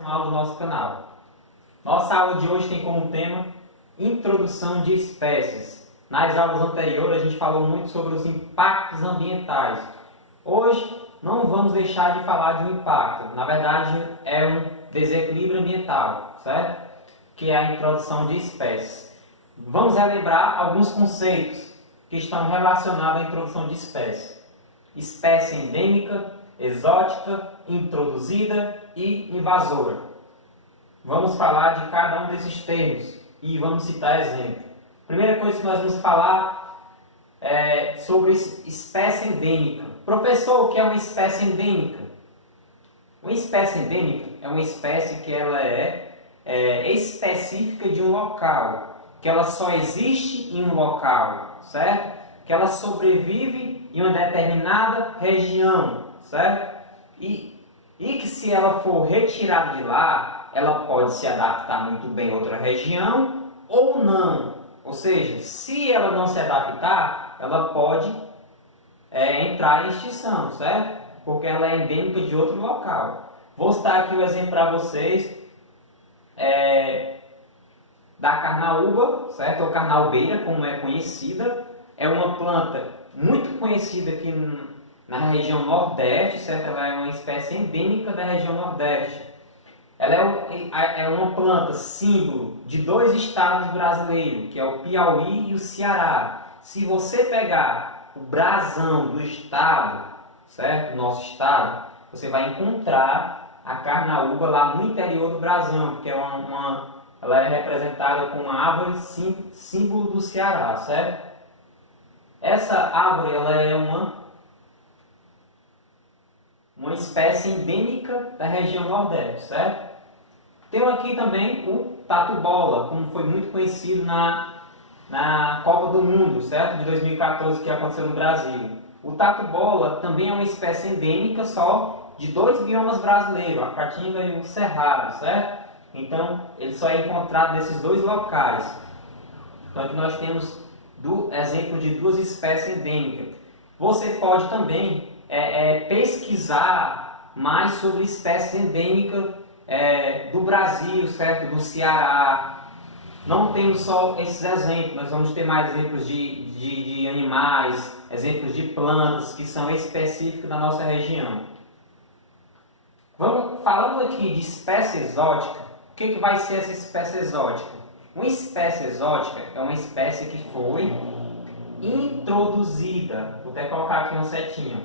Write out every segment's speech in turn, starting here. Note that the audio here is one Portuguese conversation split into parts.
Do nosso canal. Nossa aula de hoje tem como tema introdução de espécies. Nas aulas anteriores a gente falou muito sobre os impactos ambientais. Hoje não vamos deixar de falar de um impacto, na verdade é um desequilíbrio ambiental, certo? Que é a introdução de espécies. Vamos relembrar alguns conceitos que estão relacionados à introdução de espécies. Espécie endêmica, exótica, introduzida e invasora. Vamos falar de cada um desses termos e vamos citar exemplos. Primeira coisa que nós vamos falar é sobre espécie endêmica. Professor, o que é uma espécie endêmica? Uma espécie endêmica é uma espécie que ela é específica de um local, que ela só existe em um local, certo? Que ela sobrevive em uma determinada região, certo? E que se ela for retirada de lá, ela pode se adaptar muito bem a outra região ou não. Ou seja, se ela não se adaptar, ela pode entrar em extinção, certo? Porque ela é endêmica de outro local. Vou citar aqui o exemplo para vocês da carnaúba, certo? Ou carnaubeira, como é conhecida. É uma planta muito conhecida aqui na região Nordeste, certo? Ela é uma espécie endêmica da região Nordeste. Ela é uma planta símbolo de dois estados brasileiros, que é o Piauí e o Ceará. Se você pegar o brasão do estado, certo? Nosso estado, você vai encontrar a carnaúba lá no interior do brasão, porque ela é representada com uma árvore símbolo do Ceará, certo? Essa árvore ela é uma espécie endêmica da região Nordeste, certo? Temos aqui também o tatu-bola, como foi muito conhecido na Copa do Mundo, certo? De 2014, que aconteceu no Brasil. O tatu-bola também é uma espécie endêmica só de dois biomas brasileiros, a Caatinga e o Cerrado, certo? Então, ele só é encontrado nesses dois locais. Então, aqui nós temos exemplo de duas espécies endêmicas. Você pode também pesquisar mais sobre espécies endêmicas do Brasil, certo? Do Ceará. Não temos só esses exemplos, nós vamos ter mais exemplos de animais, exemplos de plantas que são específicos da nossa região. Falando aqui de espécie exótica, o que vai ser essa espécie exótica? Uma espécie exótica é uma espécie que foi introduzida. Vou até colocar aqui uma setinha.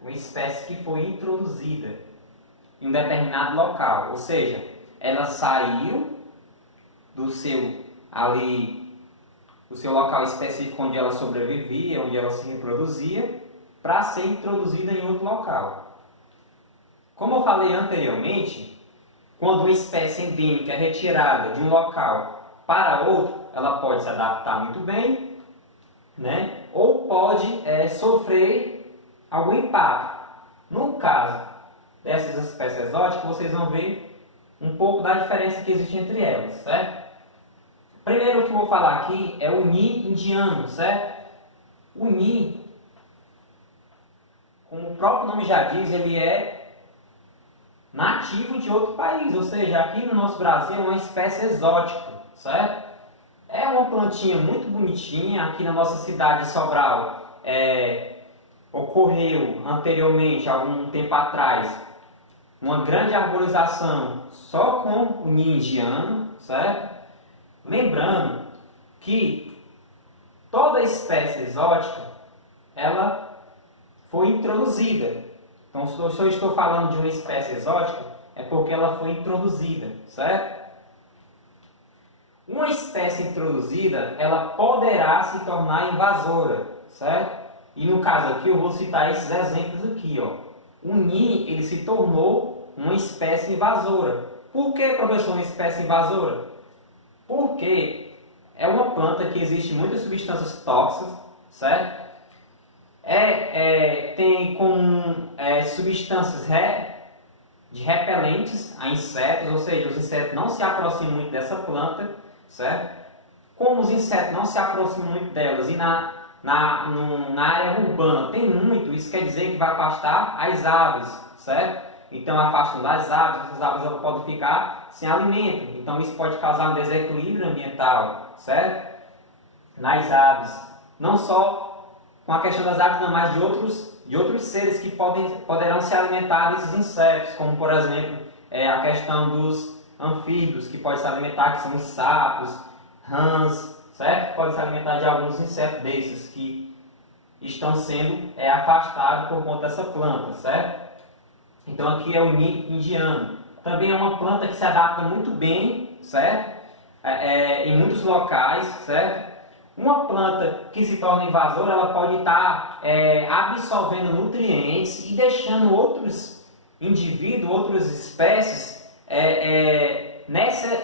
Uma espécie que foi introduzida em um determinado local. Ou seja, ela saiu do seu local específico onde ela sobrevivia, onde ela se reproduzia, para ser introduzida em outro local. Como eu falei anteriormente, quando uma espécie endêmica é retirada de um local para outro, ela pode se adaptar muito bem, né? Ou pode sofrer algum impacto. No caso dessas espécies exóticas, vocês vão ver um pouco da diferença que existe entre elas, certo? Primeiro que eu vou falar aqui é o Ni indiano, certo? O Ni, como o próprio nome já diz, ele é nativo de outro país, ou seja, aqui no nosso Brasil é uma espécie exótica, certo? É uma plantinha muito bonitinha. Aqui na nossa cidade de Sobral ocorreu anteriormente, algum tempo atrás, uma grande arborização só com o Ni indiano, certo? Lembrando que toda espécie exótica ela foi introduzida. Então, se eu estou falando de uma espécie exótica, é porque ela foi introduzida, certo? Uma espécie introduzida, ela poderá se tornar invasora, certo? E no caso aqui, eu vou citar esses exemplos aqui, ó. O Ni, ele se tornou uma espécie invasora. Por que, professor, uma espécie invasora? Porque é uma planta que existe muitas substâncias tóxicas, certo? Tem como substâncias de repelentes a insetos, ou seja, os insetos não se aproximam muito dessa planta, certo? Como os insetos não se aproximam muito delas e na área urbana tem muito, isso quer dizer que vai afastar as aves, certo? Então, afastando as aves, essas aves elas podem ficar sem alimento. Então, isso pode causar um desequilíbrio ambiental, certo? Nas aves. Não só com a questão das aves, não, mas de outros seres que poderão se alimentar desses insetos, como, por exemplo, a questão dos anfíbios, que podem se alimentar, que são os sapos, rãs, certo? Pode se alimentar de alguns insetos desses que estão sendo afastados por conta dessa planta, certo? Então aqui é o indiano. Também é uma planta que se adapta muito bem, certo? Em muitos locais, certo? Uma planta que se torna invasora, ela pode estar absorvendo nutrientes e deixando outros indivíduos, outras espécies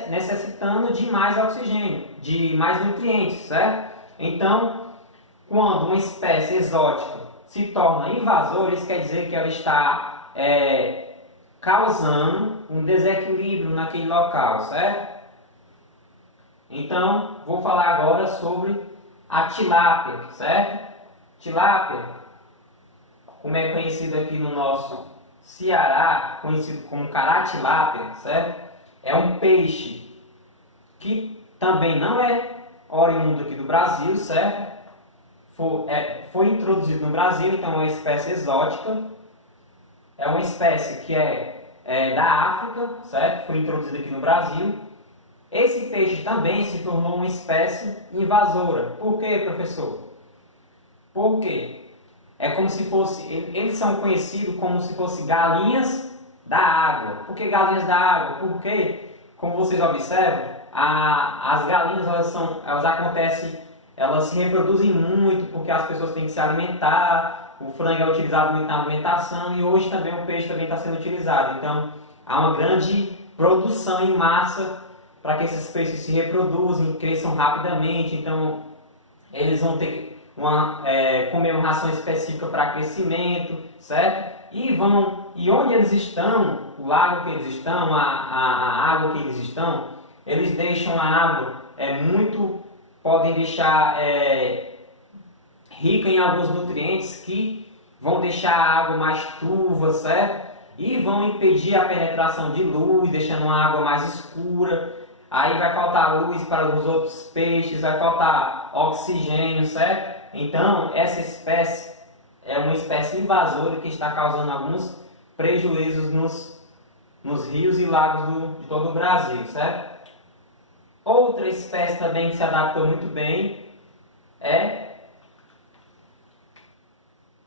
necessitando de mais oxigênio, de mais nutrientes, certo? Então, quando uma espécie exótica se torna invasora, isso quer dizer que ela está causando um desequilíbrio naquele local, certo? Então, vou falar agora sobre a tilápia, certo? Tilápia, como é conhecido aqui no nosso Ceará, conhecido como cará-tilápia, certo? É um peixe que também não é oriundo aqui do Brasil, certo? Foi introduzido no Brasil, então é uma espécie exótica. É uma espécie que é da África, certo? Foi introduzida aqui no Brasil. Esse peixe também se tornou uma espécie invasora. Por quê, professor? Porque é como se fosse, eles são conhecidos como se fossem galinhas da água. Por que galinhas da água? Porque, como vocês observam, as galinhas elas se reproduzem muito porque as pessoas têm que se alimentar. O frango é utilizado muito na alimentação e hoje também o peixe também está sendo utilizado. Então, há uma grande produção em massa para que esses peixes se reproduzam, cresçam rapidamente. Então, eles vão ter que comer uma ração específica para crescimento, certo? E onde eles estão, o lago que eles estão, a água que eles estão, eles deixam a água podem deixar rica em alguns nutrientes que vão deixar a água mais turva, certo? E vão impedir a penetração de luz, deixando a água mais escura. Aí vai faltar luz para os outros peixes, vai faltar oxigênio, certo? Então, essa espécie é uma espécie invasora que está causando alguns prejuízos nos rios e lagos de todo o Brasil, certo? Outra espécie também que se adaptou muito bem é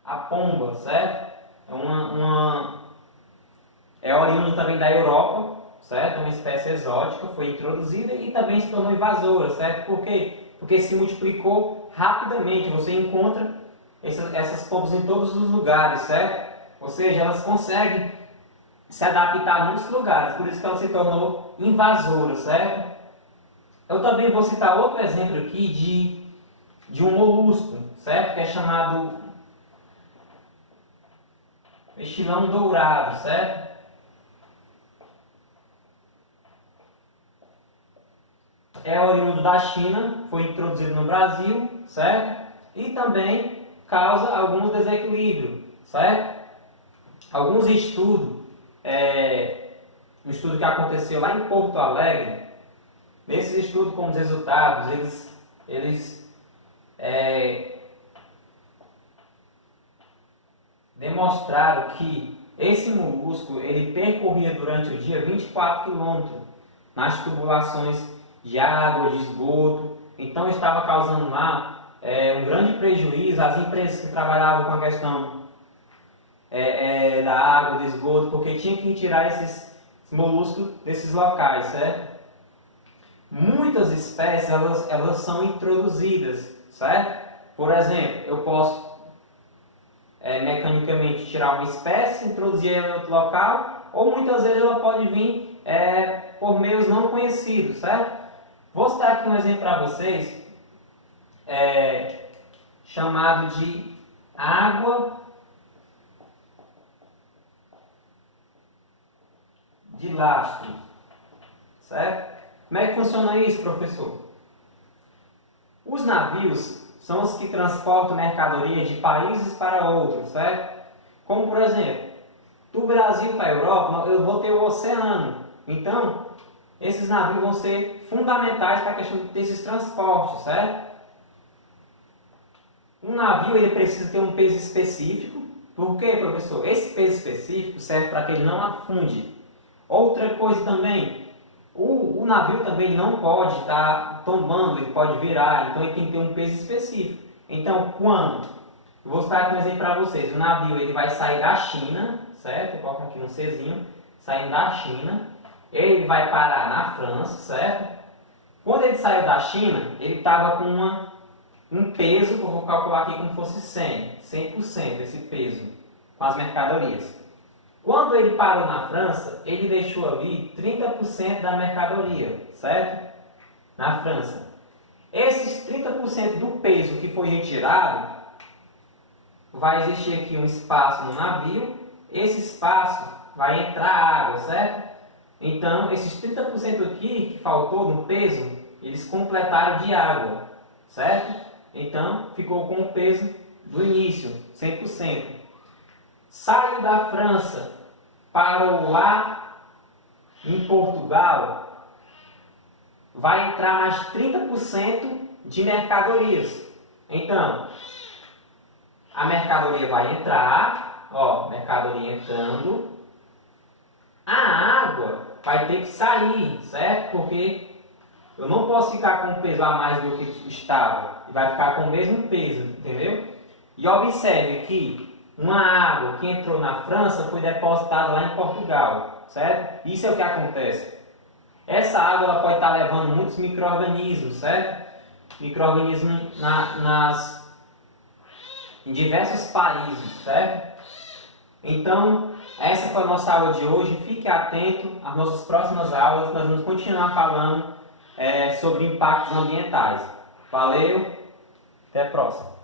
a pomba, certo? É oriundo também da Europa, certo? Uma espécie exótica, foi introduzida e também se tornou invasora, certo? Por quê? Porque se multiplicou rapidamente. Você encontra essas pombas em todos os lugares, certo? Ou seja, elas conseguem se adaptar a muitos lugares, por isso que ela se tornou invasora, certo? Eu também vou citar outro exemplo aqui de um molusco, certo? Que é chamado mexilhão dourado, certo? É oriundo da China, foi introduzido no Brasil, certo? E também causa alguns desequilíbrios, certo? Alguns estudos, um estudo que aconteceu lá em Porto Alegre, nesses estudos com os resultados, eles demonstraram que esse molusco ele percorria durante o dia 24 quilômetros nas tubulações de água, de esgoto. Então estava causando lá um grande prejuízo às empresas que trabalhavam com a questão da água, do esgoto, porque tinha que tirar esses moluscos desses locais, certo? Muitas espécies elas são introduzidas, certo? Por exemplo, eu posso mecanicamente tirar uma espécie, introduzir ela em outro local, ou muitas vezes ela pode vir por meios não conhecidos, certo? Vou citar aqui um exemplo para vocês, chamado de água de lastro, certo? Como é que funciona isso, professor? Os navios são os que transportam mercadoria de países para outros, certo? Como, por exemplo, Do Brasil para a Europa, eu vou ter o oceano. Então, esses navios vão ser fundamentais para a questão desses transportes, certo? Um navio ele precisa ter um peso específico. Por quê, professor? Esse peso específico serve para que ele não afunde. Outra coisa também, o navio também não pode estar tombando, ele pode virar, então ele tem que ter um peso específico. Então, quando? Eu vou citar aqui um exemplo para vocês. O navio ele vai sair da China, certo? Eu coloco aqui no Czinho, saindo da China. Ele vai parar na França, certo? Quando ele saiu da China, ele estava com um peso, que eu vou calcular aqui como fosse 100% esse peso, com as mercadorias. Quando ele parou na França, ele deixou ali 30% da mercadoria, certo? Na França. Esses 30% do peso que foi retirado, vai existir aqui um espaço no navio, esse espaço vai entrar água, certo? Então, esses 30% aqui que faltou no peso, eles completaram de água, certo? Então, ficou com o peso do início, 100%. Saiu da França, parou lá em Portugal, vai entrar mais 30% de mercadorias. Então, a mercadoria vai entrar, ó, mercadoria entrando, a água vai ter que sair, certo? Porque eu não posso ficar com um peso a mais do que estava, vai ficar com o mesmo peso, entendeu? E observe que uma água que entrou na França foi depositada lá em Portugal, certo? Isso é o que acontece. Essa água ela pode estar levando muitos micro-organismos, certo? Micro-organismos em diversos países, certo? Então, essa foi a nossa aula de hoje. Fique atento às nossas próximas aulas. Nós vamos continuar falando sobre impactos ambientais. Valeu, até a próxima.